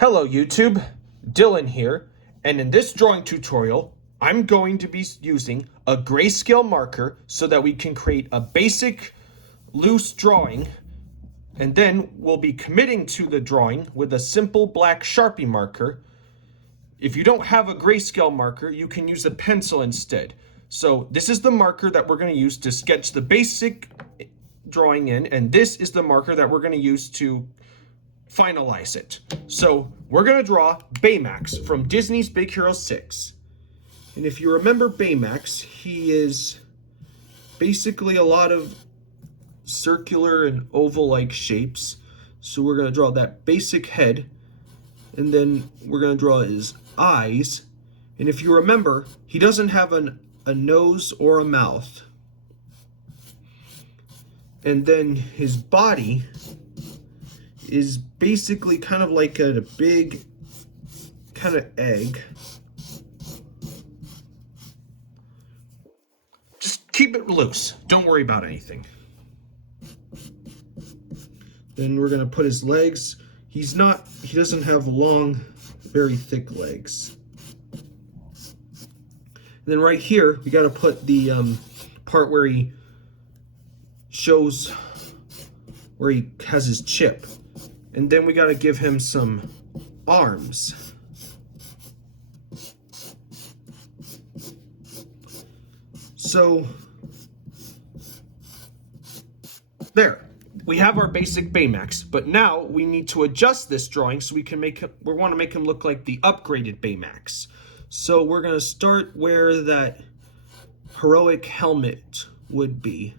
Hello YouTube, Dylan here, and in this drawing tutorial, I'm going to be using a grayscale marker so that we can create a basic loose drawing, and then we'll be committing to the drawing with a simple black Sharpie marker. If you don't have a grayscale marker, you can use a pencil instead. So this is the marker that we're going to use to sketch the basic drawing in, and this is the marker that we're going to use to finalize it. So we're going to draw Baymax from Disney's Big Hero 6. And if you remember Baymax, he is basically a lot of circular and oval-like shapes. So we're going to draw that basic head, and then we're going to draw his eyes. And if you remember, he doesn't have a nose or a mouth. And then his body is basically kind of like a big kind of egg. Just keep it loose. Don't worry about anything. Then we're going to put his legs. He doesn't have long, very thick legs. And then right here, we got to put the part where he shows where he has his chip. And then we got to give him some arms. So there, we have our basic Baymax, but now we need to adjust this drawing so we want to make him look like the upgraded Baymax. So we're going to start where that heroic helmet would be.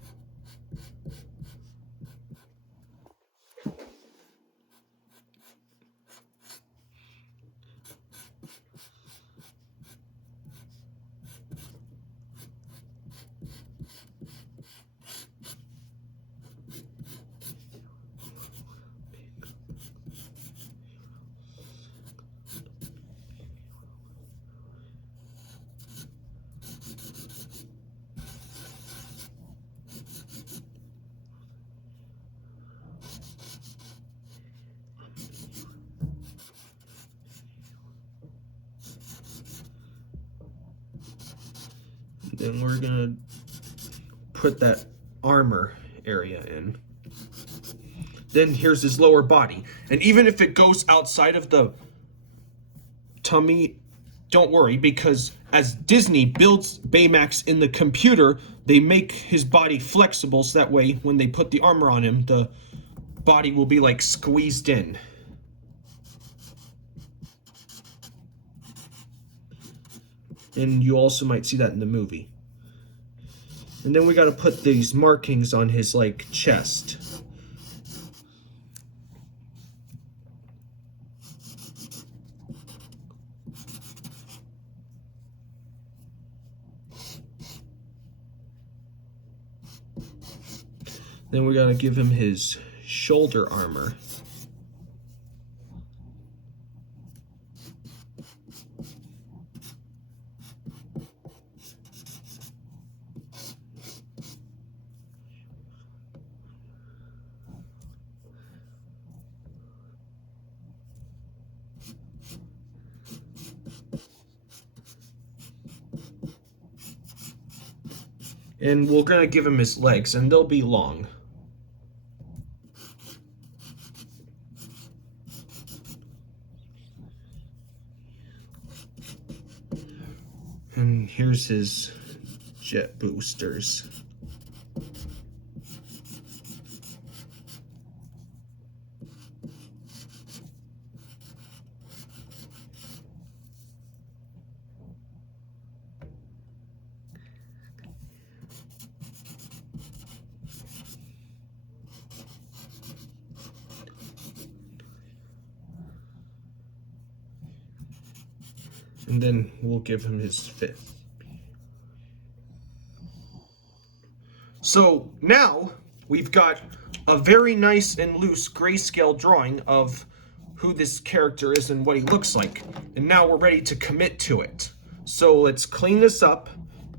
Then we're gonna put that armor area in. Then here's his lower body. And even if it goes outside of the tummy, don't worry, because as Disney builds Baymax in the computer, they make his body flexible so that way when they put the armor on him, the body will be like squeezed in. And you also might see that in the movie. And then we got to put these markings on his like chest. Then we got to give him his shoulder armor. And we're going to give him his legs, and they'll be long. And here's his jet boosters. And then we'll give him his fifth. So now we've got a very nice and loose grayscale drawing of who this character is and what he looks like. And now we're ready to commit to it. So let's clean this up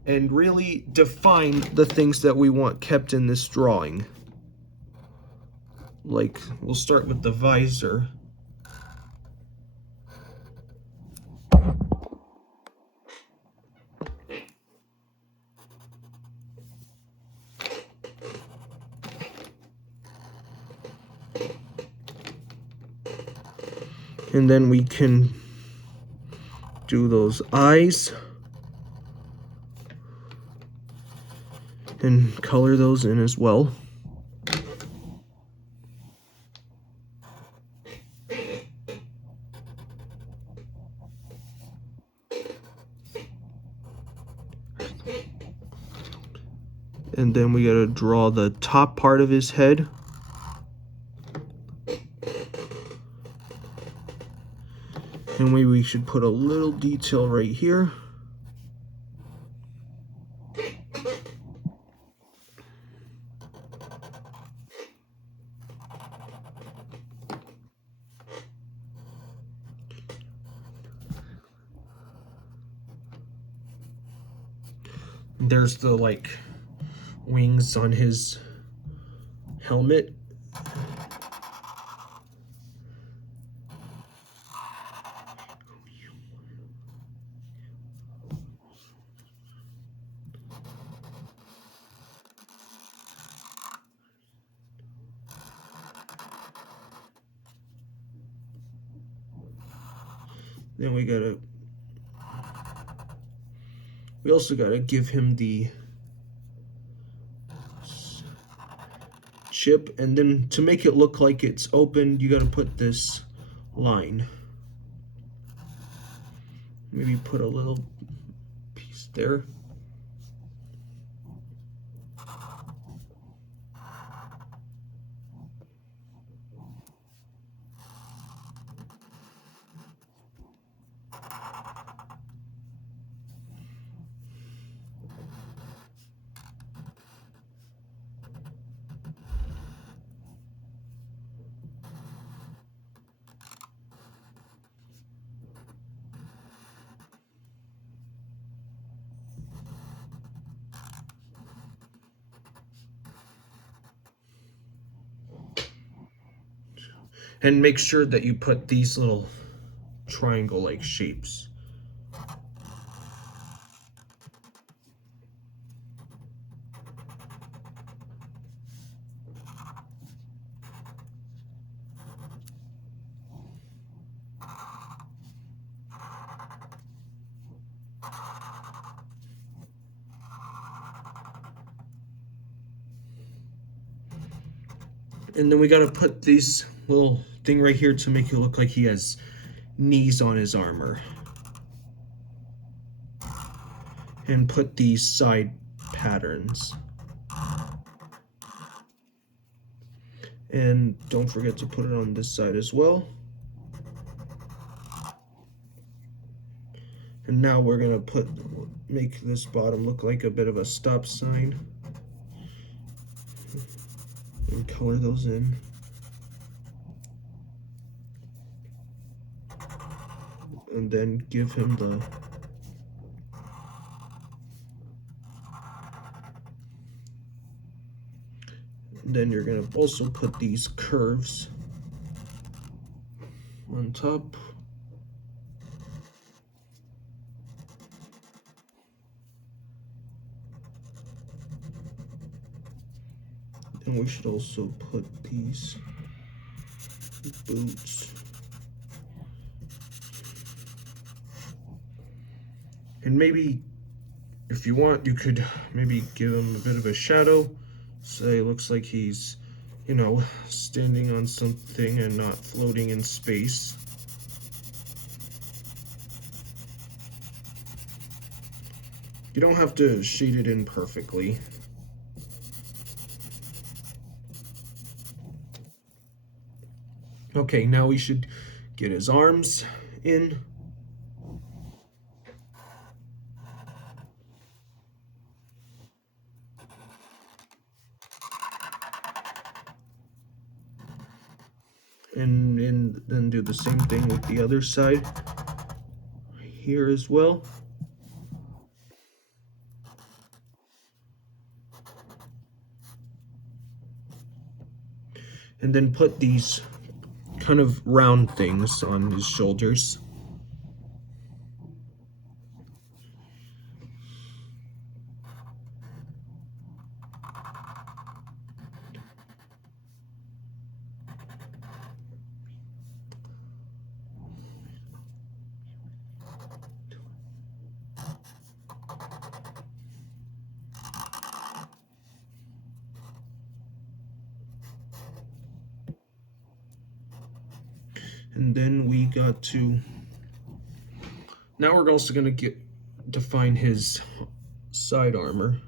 and really define the things that we want kept in this drawing. Like, we'll start with the visor. And then we can do those eyes and color those in as well. And then we gotta draw the top part of his head. And we should put a little detail right here. There's the like wings on his helmet. Then we also gotta give him the chip, and then to make it look like it's open, you gotta put this line. Maybe put a little piece there. And make sure that you put these little triangle-like shapes. And then we gotta put these little thing right here to make it look like he has knees on his armor. And put these side patterns. And don't forget to put it on this side as well. And now we're gonna make this bottom look like a bit of a stop sign. And color those in. And then give him the then you're gonna also put these curves on top. And we should also put these boots. And maybe, if you want, you could maybe give him a bit of a shadow. Say it looks like he's, you know, standing on something and not floating in space. You don't have to shade it in perfectly. Okay, now we should get his arms in. And then do the same thing with the other side here as well. And then put these kind of round things on his shoulders. And then we got to, now we're also going to define his side armor.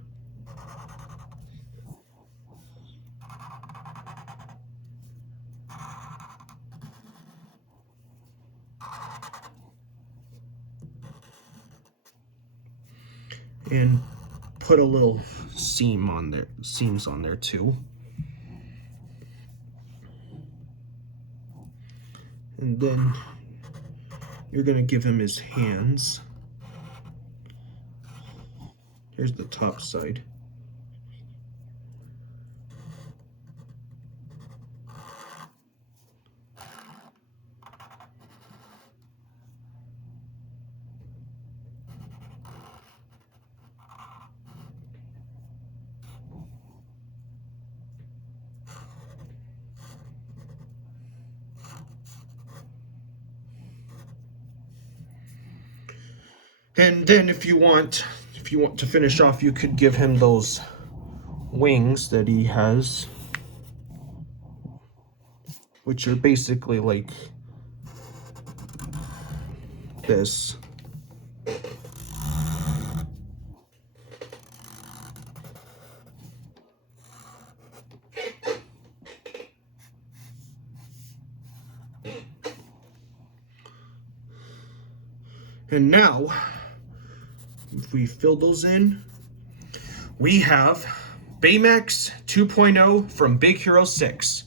And put a little seams on there too. And then you're going to give him his hands. Here's the top side. And then if you want to finish off, you could give him those wings that he has, which are basically like this. And now, if we fill those in, we have Baymax 2.0 from Big Hero 6.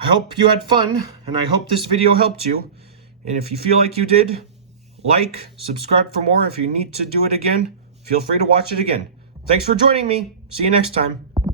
I hope you had fun, and I hope this video helped you. And if you feel like you did, like, subscribe for more. If you need to do it again, feel free to watch it again. Thanks for joining me. See you next time.